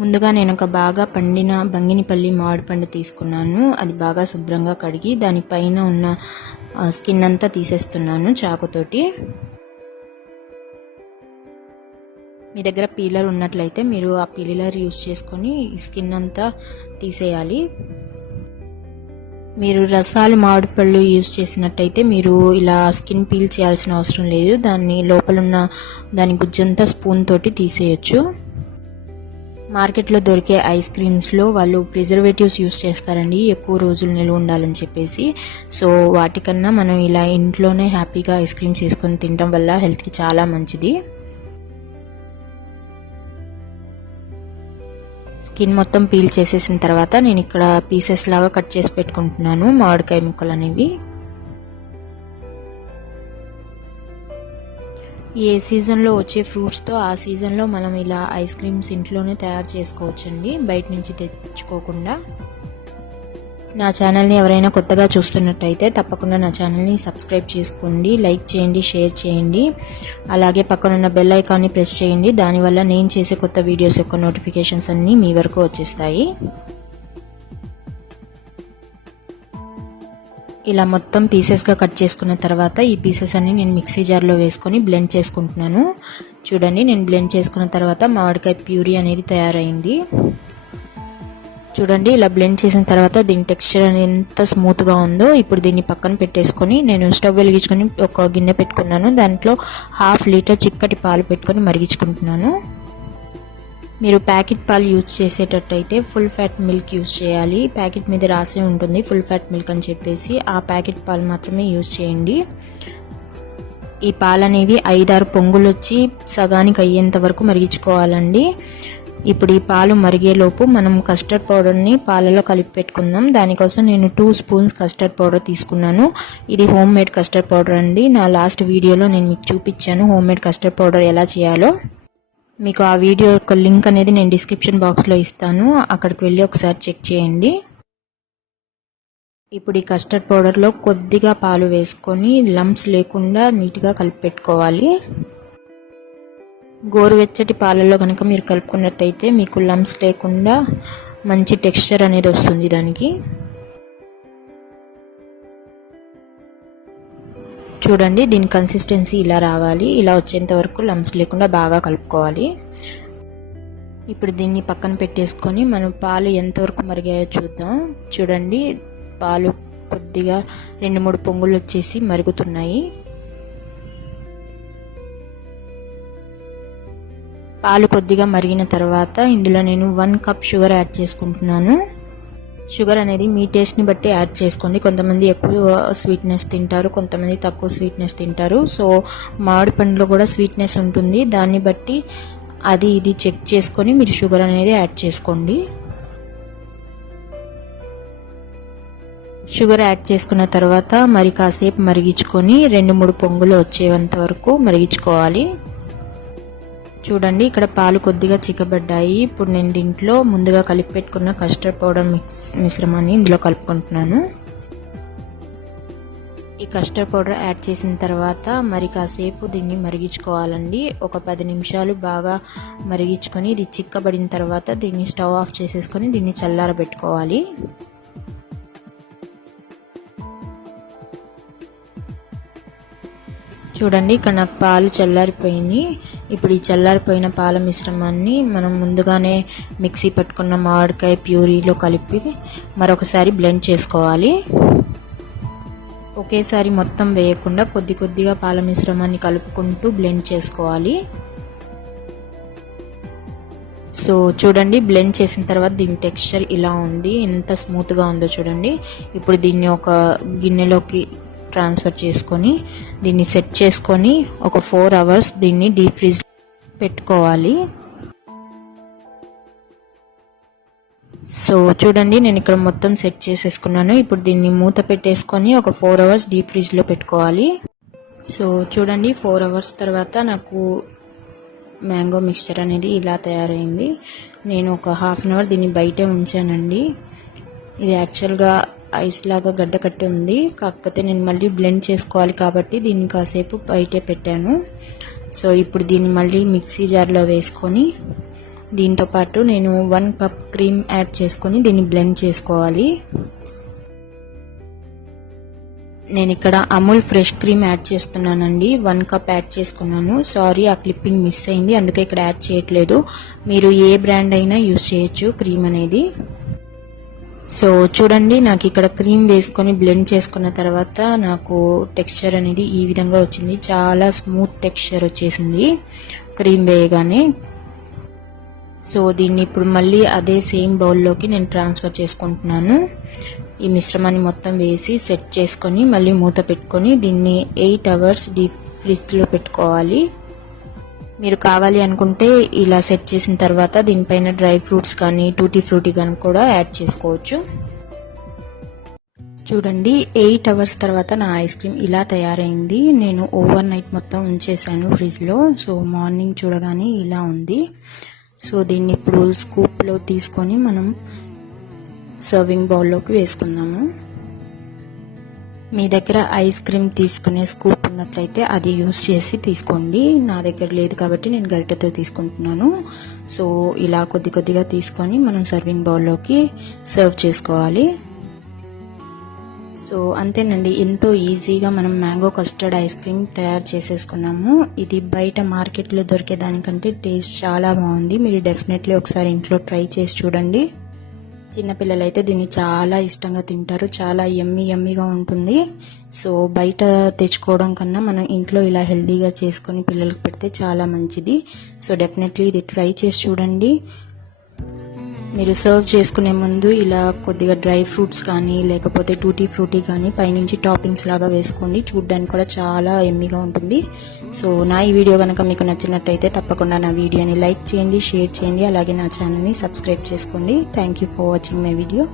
ముందుగా నేను ఒక బాగా పండిన బంగినిపల్లి మామిడి పండు తీసుకున్నాను. అది బాగా శుభ్రంగా కడిగి దానిపైన ఉన్న స్కిన్ అంతా తీసేస్తున్నాను చాకుతోటి. మీ దగ్గర పీలర్ ఉన్నట్లయితే మీరు ఆ పీలర్ యూస్ చేసుకొని స్కిన్ అంతా తీసేయాలి. మీరు రసాలు మామిడి పళ్ళు యూస్ చేసినట్టయితే మీరు ఇలా స్కిన్ పీల్ చేయాల్సిన అవసరం లేదు. దాన్ని లోపలున్న దాని గుజ్జంతా స్పూన్ తోటి తీసేయచ్చు. మార్కెట్లో దొరికే ఐస్ క్రీమ్స్లో వాళ్ళు ప్రిజర్వేటివ్స్ యూస్ చేస్తారండి, ఎక్కువ రోజులు నిల్వ ఉండాలని చెప్పేసి. సో వాటికన్నా మనం ఇలా ఇంట్లోనే హ్యాపీగా ఐస్ క్రీమ్ చేసుకొని తినడం వల్ల హెల్త్కి చాలా మంచిది. స్కిన్ మొత్తం పీల్ చేసేసిన తర్వాత నేను ఇక్కడ పీసెస్ లాగా కట్ చేసి పెట్టుకుంటున్నాను మామిడికాయ ముక్కలు అనేవి. ఏ సీజన్లో వచ్చే ఫ్రూట్స్తో ఆ సీజన్లో మనం ఇలా ఐస్ క్రీమ్స్ ఇంట్లోనే తయారు చేసుకోవచ్చండి, బయట నుంచి తెచ్చుకోకుండా. నా ఛానల్ని ఎవరైనా కొత్తగా చూస్తున్నట్టయితే తప్పకుండా నా ఛానల్ని సబ్స్క్రైబ్ చేసుకోండి, లైక్ చేయండి, షేర్ చేయండి. అలాగే పక్కనున్న బెల్ ఐకాన్ని ప్రెస్ చేయండి. దానివల్ల నేను చేసే కొత్త వీడియోస్ యొక్క నోటిఫికేషన్స్ అన్నీ మీ వరకు వచ్చేస్తాయి. ఇలా మొత్తం పీసెస్గా కట్ చేసుకున్న తర్వాత ఈ పీసెస్ అన్ని నేను మిక్సీ జార్లో వేసుకొని బ్లెండ్ చేసుకుంటున్నాను. చూడండి, నేను బ్లెండ్ చేసుకున్న తర్వాత మామిడికాయ ప్యూరీ అనేది తయారైంది. చూడండి, ఇలా బ్లెండ్ చేసిన తర్వాత దీని టెక్స్చర్ అనేది ఎంత స్మూత్గా ఉందో. ఇప్పుడు దీన్ని పక్కన పెట్టేసుకొని నేను స్టవ్ వెలిగించుకొని ఒక గిన్నె పెట్టుకున్నాను. దాంట్లో 1/2 లీటర్ చిక్కటి పాలు పెట్టుకొని మరిగించుకుంటున్నాను. మీరు ప్యాకెట్ పాలు యూజ్ చేసేటట్టయితే ఫుల్ ఫ్యాట్ మిల్క్ యూజ్ చేయాలి. ప్యాకెట్ మీద రాసే ఉంటుంది ఫుల్ ఫ్యాట్ మిల్క్ అని చెప్పేసి, ఆ ప్యాకెట్ పాలు మాత్రమే యూజ్ చేయండి. ఈ పాలు అనేవి 5-6 పొంగులు వచ్చి సగానికి అయ్యేంత వరకు మరిగించుకోవాలండి. ఇప్పుడు ఈ పాలు మరిగేలోపు మనం కస్టర్డ్ పౌడర్ని పాలలో కలిపి పెట్టుకుందాం. దానికోసం నేను 2 స్పూన్స్ కస్టర్డ్ పౌడర్ తీసుకున్నాను. ఇది హోమ్ మేడ్ కస్టర్డ్ పౌడర్ అండి. నా లాస్ట్ వీడియోలో నేను మీకు చూపించాను హోమ్ మేడ్ కస్టర్డ్ పౌడర్ ఎలా చేయాలో. మీకు ఆ వీడియో యొక్క లింక్ అనేది నేను డిస్క్రిప్షన్ బాక్స్లో ఇస్తాను, అక్కడికి వెళ్ళి ఒకసారి చెక్ చేయండి. ఇప్పుడు ఈ కస్టర్డ్ పౌడర్లో కొద్దిగా పాలు వేసుకొని లంప్స్ లేకుండా నీట్గా కలిపి పెట్టుకోవాలి. గోరువెచ్చటి పాలల్లో కనుక మీరు కలుపుకున్నట్టయితే మీకు లంప్స్ లేకుండా మంచి టెక్స్చర్ అనేది వస్తుంది దానికి. చూడండి, దీని కన్సిస్టెన్సీ ఇలా రావాలి. ఇలా వచ్చేంత వరకు లంప్స్ లేకుండా బాగా కలుపుకోవాలి. ఇప్పుడు దీన్ని పక్కన పెట్టేసుకొని మనం పాలు ఎంతవరకు మరిగాయో చూద్దాం. చూడండి, పాలు కొద్దిగా 2-3 పొంగులు వచ్చేసి మరుగుతున్నాయి. పాలు కొద్దిగా మరిగిన తర్వాత ఇందులో నేను 1 కప్ షుగర్ యాడ్ చేసుకుంటున్నాను. షుగర్ అనేది మీ టేస్ట్ని బట్టి యాడ్ చేసుకోండి. కొంతమంది ఎక్కువ స్వీట్నెస్ తింటారు, కొంతమంది తక్కువ స్వీట్నెస్ తింటారు. సో మామిడి పండులో కూడా స్వీట్నెస్ ఉంటుంది, దాన్ని బట్టి అది ఇది చెక్ చేసుకొని మీరు షుగర్ అనేది యాడ్ చేసుకోండి. షుగర్ యాడ్ చేసుకున్న తర్వాత మరి కాసేపు మరిగించుకొని 2-3 పొంగులు వచ్చేంత వరకు మరిగించుకోవాలి. చూడండి, ఇక్కడ పాలు కొద్దిగా చిక్కబడ్డాయి. ఇప్పుడు నేను దీంట్లో ముందుగా కలిపి పెట్టుకున్న కస్టర్డ్ పౌడర్ మిశ్రమాన్ని ఇందులో కలుపుకుంటున్నాను. ఈ కస్టర్డ్ పౌడర్ యాడ్ చేసిన తర్వాత మరి కాసేపు దీన్ని మరిగించుకోవాలండి. ఒక 10 నిమిషాలు బాగా మరిగించుకొని ఇది చిక్కబడిన తర్వాత దీన్ని స్టవ్ ఆఫ్ చేసేసుకొని దీన్ని చల్లారబెట్టుకోవాలి. చూడండి, ఇక్కడ నాకు పాలు చల్లారిపోయింది. ఇప్పుడు ఈ చల్లారిపోయిన పాల మిశ్రమాన్ని మనం ముందుగానే మిక్సీ పట్టుకున్న మామిడికాయ ప్యూరీలో కలిపి మరొకసారి బ్లెండ్ చేసుకోవాలి. ఒకేసారి మొత్తం వేయకుండా కొద్ది కొద్దిగా పాల మిశ్రమాన్ని కలుపుకుంటూ బ్లెండ్ చేసుకోవాలి. సో చూడండి, బ్లెండ్ చేసిన తర్వాత దీని టెక్స్చర్ ఇలా ఉంది, ఎంత స్మూత్గా ఉందో చూడండి. ఇప్పుడు దీన్ని ఒక గిన్నెలోకి ట్రాన్స్ఫర్ చేసుకొని దీన్ని సెట్ చేసుకొని ఒక 4 అవర్స్ దీన్ని డీప్ ఫ్రీజ్ పెట్టుకోవాలి. సో చూడండి, నేను ఇక్కడ మొత్తం సెట్ చేసేసుకున్నాను. ఇప్పుడు దీన్ని మూత పెట్టేసుకొని ఒక 4 అవర్స్ డీప్ ఫ్రీజ్లో పెట్టుకోవాలి. సో చూడండి, 4 అవర్స్ తర్వాత నాకు మ్యాంగో మిక్స్చర్ అనేది ఇలా తయారైంది. నేను ఒక 1/2 అవర్ దీన్ని బయటే ఉంచానండి. ఇది యాక్చువల్గా ఐస్ లాగా గడ్డ కట్టి ఉంది, కాకపోతే నేను మళ్ళీ బ్లెండ్ చేసుకోవాలి కాబట్టి దీన్ని కాసేపు బయటే పెట్టాను. సో ఇప్పుడు దీన్ని మళ్ళీ మిక్సీ జార్లో వేసుకొని దీంతో పాటు నేను 1 కప్ క్రీమ్ యాడ్ చేసుకొని దీన్ని బ్లెండ్ చేసుకోవాలి. నేను ఇక్కడ అమూల్ ఫ్రెష్ క్రీమ్ యాడ్ చేస్తున్నానండి. 1 కప్ యాడ్ చేసుకున్నాను. సారీ, ఆ క్లిప్పింగ్ మిస్ అయింది, అందుకే ఇక్కడ యాడ్ చేయట్లేదు. మీరు ఏ బ్రాండ్ అయినా యూజ్ చేయొచ్చు క్రీమ్ అనేది. సో చూడండి, నాకు ఇక్కడ క్రీమ్ వేసుకొని బ్లెండ్ చేసుకున్న తర్వాత నాకు టెక్స్చర్ అనేది ఈ విధంగా వచ్చింది. చాలా స్మూత్ టెక్స్చర్ వచ్చేసింది క్రీమ్ వేయగానే. సో దీన్ని ఇప్పుడు మళ్ళీ అదే సేమ్ బౌల్లోకి నేను ట్రాన్స్ఫర్ చేసుకుంటున్నాను. ఈ మిశ్రమాన్ని మొత్తం వేసి సెట్ చేసుకొని మళ్ళీ మూత పెట్టుకొని దీన్ని 8 అవర్స్ డీప్ ఫ్రిడ్జ్లో పెట్టుకోవాలి. మీరు కావాలి అనుకుంటే ఇలా సెట్ చేసిన తర్వాత దీనిపైన డ్రై ఫ్రూట్స్ కానీ టూటీ ఫ్రూటీ కానీ కూడా యాడ్ చేసుకోవచ్చు. చూడండి, 8 అవర్స్ తర్వాత నా ఐస్ క్రీమ్ ఇలా తయారైంది. నేను ఓవర్ నైట్ మొత్తం ఉంచేసాను ఫ్రిడ్జ్లో. సో మార్నింగ్ చూడగానే ఇలా ఉంది. సో దీన్ని ఇప్పుడు స్కూప్లో తీసుకొని మనం సర్వింగ్ బౌల్లోకి వేసుకుందాము. మీ దగ్గర ఐస్ క్రీమ్ తీసుకునే స్కూప్ ఉన్నట్లయితే అది యూస్ చేసి తీసుకోండి. నా దగ్గర లేదు కాబట్టి నేను గరిటెతో తీసుకుంటున్నాను. సో ఇలా కొద్ది కొద్దిగా తీసుకొని మనం సర్వింగ్ బౌల్లోకి సర్వ్ చేసుకోవాలి. సో అంతేనండి, ఎంతో ఈజీగా మనం మ్యాంగో కస్టర్డ్ ఐస్ క్రీమ్ తయారు చేసేసుకున్నాము. ఇది బయట మార్కెట్లో దొరికే దానికంటే టేస్ట్ చాలా బాగుంది. మీరు డెఫినెట్లీ ఒకసారి ఇంట్లో ట్రై చేసి చూడండి. చిన్నపిల్లలైతే దీన్ని చాలా ఇష్టంగా తింటారు. చాలా యమ్మీగా ఉంటుంది. సో బయట తెచ్చుకోవడం కన్నా మనం ఇంట్లో ఇలా హెల్తీగా చేసుకొని పిల్లలకు పెడితే చాలా మంచిది. సో డెఫినెట్లీ ఇది ట్రై చేసి చూడండి. మీరు సర్వ్ చేసుకునే ముందు ఇలా కొద్దిగా డ్రై ఫ్రూట్స్ కానీ లేకపోతే టూటీ ఫ్రూటీ కానీ పైనుంచి టాపింగ్స్ లాగా వేసుకోండి. చూడడానికి కూడా చాలా యమ్మీగా ఉంటుంది. సో నా ఈ వీడియో కనుక మీకు నచ్చినట్టయితే తప్పకుండా నా వీడియోని లైక్ చేయండి, షేర్ చేయండి, అలాగే నా ఛానల్ని సబ్స్క్రైబ్ చేసుకోండి. Thank you for watching my video.